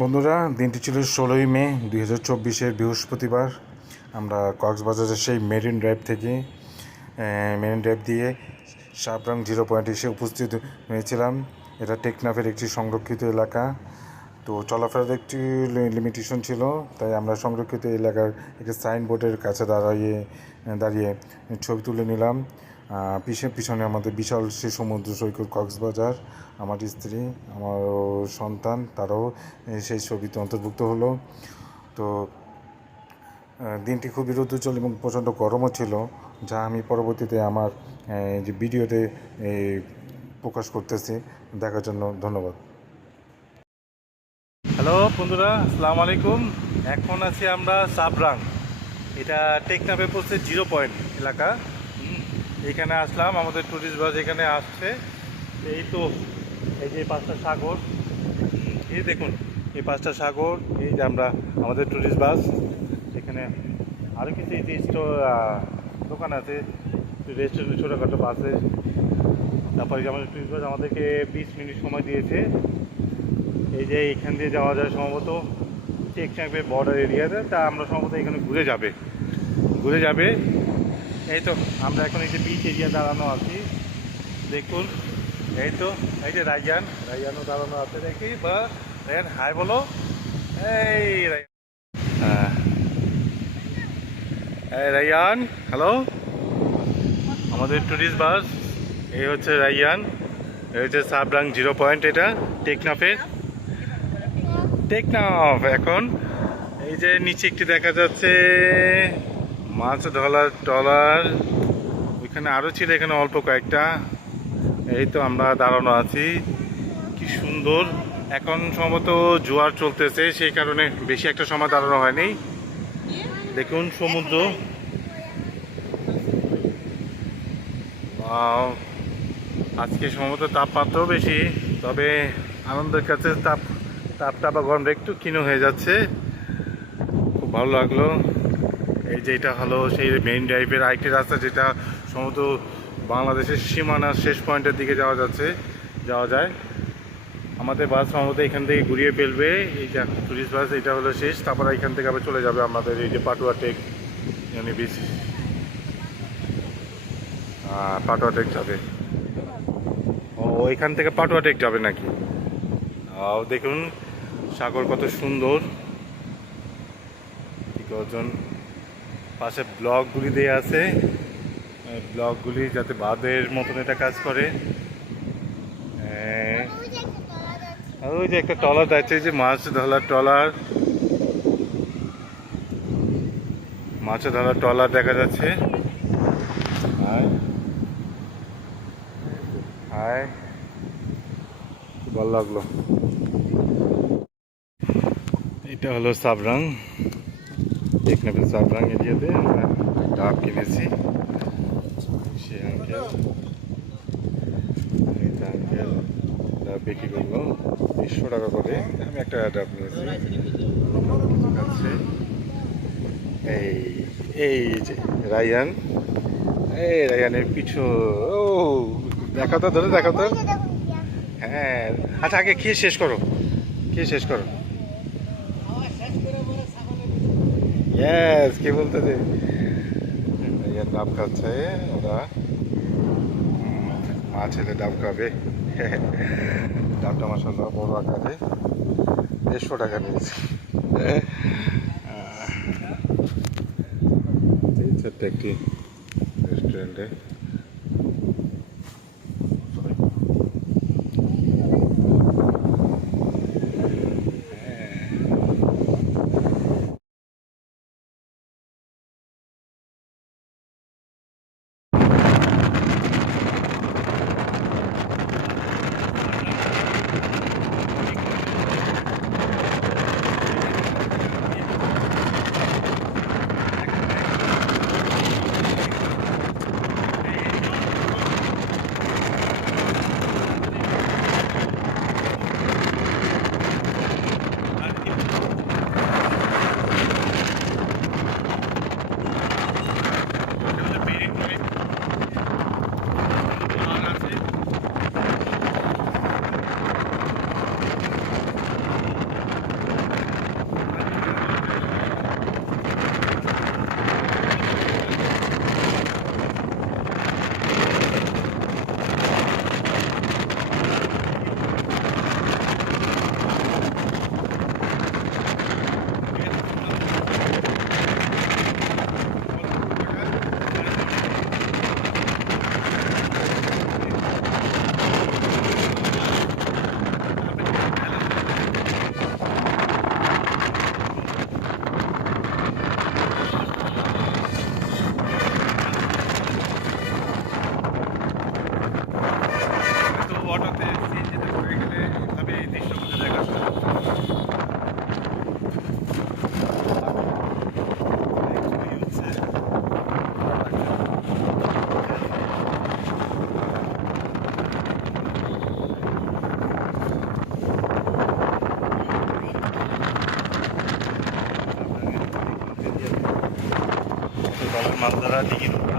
বন্ধুরা, দিনটি ছিল 16ই মে 2024-এর বৃহস্পতিবার। আমরা কক্সবাজারের সেই মেরিন ড্রাইভ দিয়ে সাবরাং 0 পয়েন্ট এসে উপস্থিত হয়েছিলাম। এটা টেকনাফের একটি সংরক্ষিত এলাকা। তো চলাফেরার একটি লিমিটেশন ছিল, তাই আমরা সংরক্ষিত এলাকার একটি সাইনবোর্ডের কাছে দাঁড়িয়ে ছবি তুলে নিলাম। পিছনে আমাদের বিশাল সে সমুদ্র সৈকত কক্সবাজার। আমার স্ত্রী, আমার সন্তান, তারাও সেই ছবিতে অন্তর্ভুক্ত হলো। তো দিনটি খুবই রৌদ্রোজ্জ্বল এবং প্রচণ্ড গরমও ছিল, যা আমি পরবর্তীতে আমার যে ভিডিওতে প্রকাশ করতেছি। দেখার জন্য ধন্যবাদ। হ্যালো বন্ধুরা, আসসালামু আলাইকুম। এখন আছি আমরা সাবরাং। এটা টেকনাফে পড়ছে 0 পয়েন্ট এলাকা। এখানে আসলাম, আমাদের ট্যুরিস্ট বাস এখানে আসছে। এই তো এই যে 5টা সাগর, এই দেখুন এই 5টা সাগর। এই যে আমরা আমাদের ট্যুরিস্ট বাস, এখানে আরও কিছু এই যে দোকান আছে, রেস্টুরেন্ট, ছোটোখাটো বাসে। তারপরে যে আমাদের ট্যুরিস্ট বাস আমাদেরকে 20 মিনিট সময় দিয়েছে। এই যে এখান দিয়ে যাওয়া যায় সম্ভবত টেকনাফের বর্ডার এরিয়াতে। তা আমরা সম্ভবত এখানে ঘুরে যাবে। এই তো আমরা এখন এই যে বিচ এরিয়া দাঁড়ানো আছি, দেখুন। এই তো এই যে রাইয়ানও দাঁড়ানো আছে, দেখি। বা রায়ান, হাই বলো। এই রাইয়ান, হ্যালো। আমাদের ট্যুরিস্ট বাস, এই হচ্ছে রাইয়ান, এই হচ্ছে সাবরাং 0 পয়েন্ট। এটা টেকনাফ। এখন এই যে নিচে একটি দেখা যাচ্ছে মাছ ধরার ট্রলার, ওইখানে আরও ছিল, এখানে অল্প কয়েকটা। এই তো আমরা দাঁড়ানো আছি, কি সুন্দর। এখন সম্ভবত জোয়ার চলতেছে, সেই কারণে বেশি একটা সময় দাঁড়ানো হয়নি। দেখুন সমুদ্র, আজকে সম্ভবত তাপমাত্রাও বেশি, তবে আনন্দের কাছে তাপটা বা গরমটা একটু ক্ষীণ হয়ে যাচ্ছে। খুব ভালো লাগলো। এই যে এটা হলো সেই মেইন ড্রাইভের আরেকটি রাস্তা, যেটা সম্ভবত বাংলাদেশের সীমানার শেষ পয়েন্টের দিকে যাওয়া যায়। আমাদের বাস সম্ভবত এখান থেকে ঘুরিয়ে ফেলবে। এই যে টুরিস্ট বাস, এটা হলো শেষ। তারপর এখান থেকে আবার চলে যাবে আমাদের এই যে Patuartek beach, Patuartek যাবে। ও, এখান থেকে পাটুয়া টেক যাবে নাকি? দেখুন সাগর কত সুন্দর। পাশে ব্লকগুলি দেওয়া আছে, ব্লকগুলি যাতে বাঁধের মতন এটা কাজ করে। ওই যে একটা ট্রলার যাচ্ছে, যে মাছ ধরার ট্রলার দেখা যাচ্ছে। হাই, ভালো লাগলো। এটা হলো সাবরাং, টেকনাফের সাবরাং এরিয়াতে আমরা ডাব কিনেছি। সে আঙ্কেল ডাব বিক্রি করলো 100 টাকা করে। আমি একটা ডাব নিয়েছি। এই এই যে রায়ান, এই রায়ানের পিছু। ও, দেখো তো, দেখো তো। হ্যাঁ, আচ্ছা আগে খেয়ে শেষ করো। ইয়েস, কি বলতে দে। ডাব খাচ্ছে ওরা, মা ছেলে ডাব খাবে। ডাবটা মাশাআল্লাহ বড় আকারে, 150 টাকা নিয়েছি। এই ছোট্ট একটি রেস্টুরেন্টে। মাছ ধরা দিঘি নৌকা।